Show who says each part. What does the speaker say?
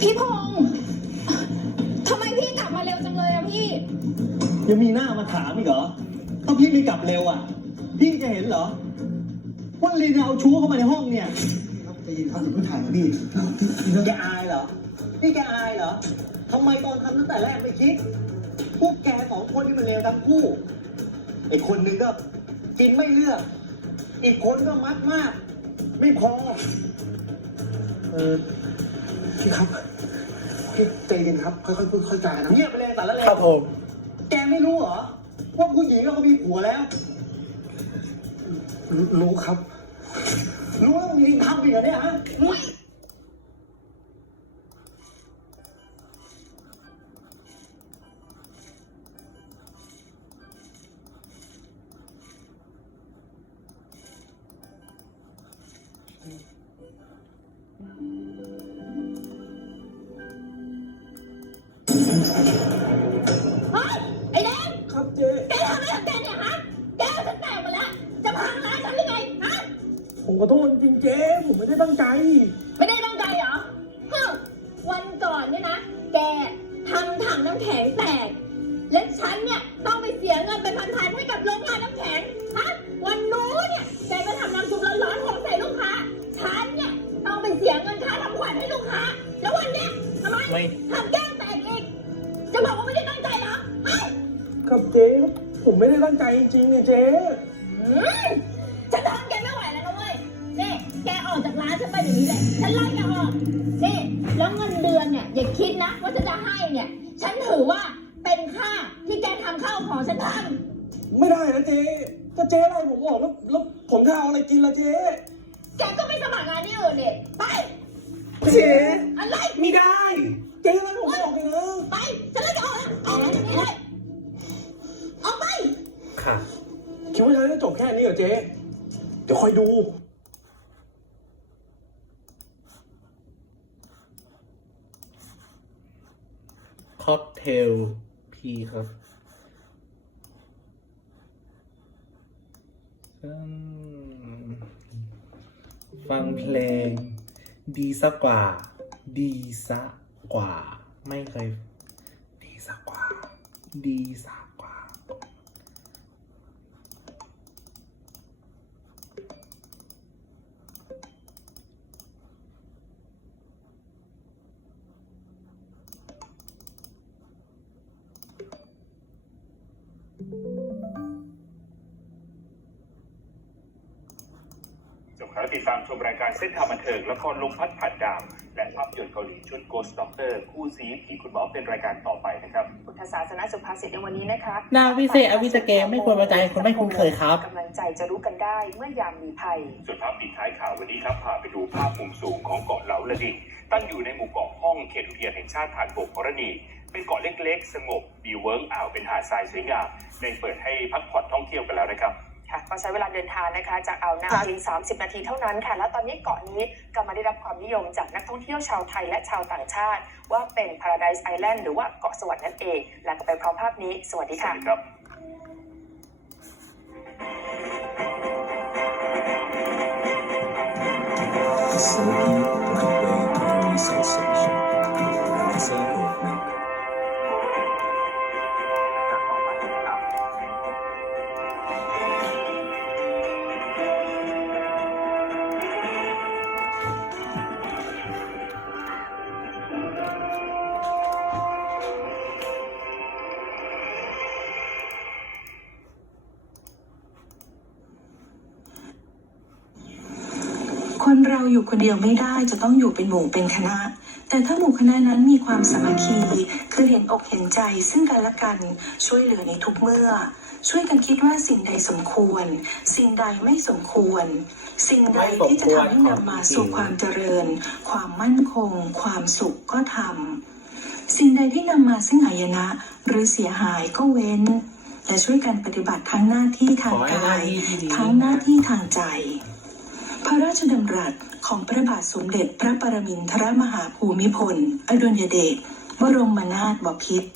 Speaker 1: พี่พงษ์ทำไมพี่กลับมาเร็วจังเลยอะพี่
Speaker 2: ยังมีหน้ามาถามอีกเหรอถ้าพี่ไม่กลับเร็วอะ พี่จะเห็นเหรอ ว่าลีนเอาชู้เข้ามาในห้องเนี่ย
Speaker 3: ครับใจเย็นครับอย่าเพิ่งถ่ายนะพี่
Speaker 2: แกอายเหรอ นี่แกอายเหรอทำไมตอนทำตั้งแต่แรกไม่คิด พวกแกสองคนนี่มันเลวทั้งคู่ ไอ้คนหนึงก็กินไม่เลือก อีกคนก็มักมาก ไม่พอ
Speaker 3: เออพี่ครับพี่ใจเย็นครับ ค่อยๆพูดค่อยๆจากันนะ
Speaker 2: เงียบไปเลยแต่ละเล
Speaker 4: ครับ
Speaker 2: ว
Speaker 4: ผม
Speaker 2: แกไม่รู้เหรอ ว่าผู้หญิงเขามีผัวแล้ว
Speaker 3: รู้รู้ครับ
Speaker 2: รู้แล้วมึงยังทำอีกเหรอเนี่ยฮะ
Speaker 1: เฮ้ย ไอ้แดง
Speaker 3: ครับเจ๊
Speaker 1: แกทำอะไรของแกเนี่ยฮะ แกเอาฉันแตกหมาแล้ว จะพังร้านฉันหรือไงฮะ
Speaker 3: ผมขอโทษจริงๆเจ๊ผมไม่ได้ตั้งใจ
Speaker 1: ไม่ได้ตั้งใจเหรอฮึมวันก่อนเนี่ยนะ แกทำถังน้ำแข็งแตก และฉันเนี่ยต้องไปเสียเงินเป็นพันๆให้กับโรงงานน้ำแข็ง ฮะ วันนู้นเนี่ยแกก็ทำน้ำซุปร้อนๆของใส่ลูกค้า ฉันเนี่ยต้องไปเสียเงินค่าทำขวัญให้ลูกค้า แล้ววันเนี้ยทำไม
Speaker 4: ไม่
Speaker 1: ทำแก้มแตกอีก จะบอกว่าไม่ได้ตั้งใจเหรอฮะ
Speaker 3: ครับเจ๊ครับผมไม่ได้ตั้งใจจริงๆเนี่ยเจ๊
Speaker 1: อืมฉันทนแกไม่ไหวแล้วนะเว้ยนี่แกออกจากร้านฉันไปอย่างนี้เลย ฉันไล่แกออกนี่แล้วเงินเดือนเนี่ยอย่าคิดนะว่าฉันจะให้เนี่ย ฉันถือว่าเป็นค่าที่แกทำข้าวของฉันท
Speaker 3: ไม่ได้นะเจ๊ถ้าเจ๊ไล่ผมออกแล้วแล้วผมจะเอาอะไรกินล่ะเจ๊ำ
Speaker 1: แกก็ไม่สมัครงานที่อื่นเด็ไป
Speaker 3: เจ๊
Speaker 1: อะไร
Speaker 3: ไม่ได้ เจ๊ไล่ผมออก เจ๊ เดี๋ยวคอยดู
Speaker 4: ค็อกเทลพีครับฟังเพลง ดีสักว่า ดีสักว่า ไม่เคย ดีสักว่า ดีสัก
Speaker 5: จบแล้วติดตามชมรายการเส้นทางบันเทิงละครลมพัดผ่านดาว และภาพยนตร์เกาหลีชุด Ghost Doctor คู่ซีผีคุณหมอเป็นรายการต่อไปนะครับ
Speaker 6: พุทธศาสนาสุภาษิตในวันนี้นะคะ
Speaker 4: นาวิเศษอวิสเกมไม่ควรมาใจคนไม่คุ้นเคยครับ
Speaker 6: กำลังใจจะรู้กันได้เมื่อยามมีภัย
Speaker 5: ส่วนภาพปิดท้ายข่าววันนี้ครับพาไปดูภาพมุมสูงของเกาะเหลาละดิงตั้งอยู่ในหมู่เกาะห้องเขตอุทยานแห่งชาติฐานบกพรณี เป็นเกาะเล็กๆ สงบมีเวิร์กอ่าวเป็นหาดทรายสวยงามได้เปิดให้พักผ่อนท่องเที่ยวกันแล้วนะครับ
Speaker 6: ค่ะก็ใช้เวลาเดินทางนะคะ จากอ่าวนางเพียง30 นาทีเท่านั้นค่ะ และตอนนี้เกาะนี้กำลังได้รับความนิยมจากนักท่องเที่ยวชาวไทยและชาวต่างชาติ ว่าเป็น Paradise Island หรือว่าเกาะสวรรค์นั่นเองและก็ไปพร้อมภาพนี้ สวัสดี
Speaker 5: สวั
Speaker 6: ค่ะ
Speaker 5: สดีครับ
Speaker 7: So deep, like way through sensation. It's a
Speaker 8: คนเราอยู่คนเดียวไม่ได้จะต้องอยู่เป็นหมู่เป็นคณะ แต่ถ้าหมู่คณะนั้นมีความสามัคคี คือเห็นอกเห็นใจซึ่งกันและกันช่วยเหลือในทุกเมื่อ ช่วยกันคิดว่าสิ่งใดสมควร สิ่งใดไม่สมควร สิ่งใดที่จะทำให้นำมาสู่ความเจริญ ความมั่นคง ความสุขก็ทำสิ่งใดที่นำมาซึ่งหายนะ หรือเสียหายก็เว้นและช่วยกันปฏิบัติทั้งหน้าที่ทาง
Speaker 4: ขอให้หน้ากา
Speaker 8: ย
Speaker 4: ที่ที่ดี
Speaker 8: ทั้งหน้าที่ทางใจ พระราชดำรัสของพระบาทสมเด็จพระปรมินทรมหาภูมิพล อดุลยเดชบรมนาถบพิตร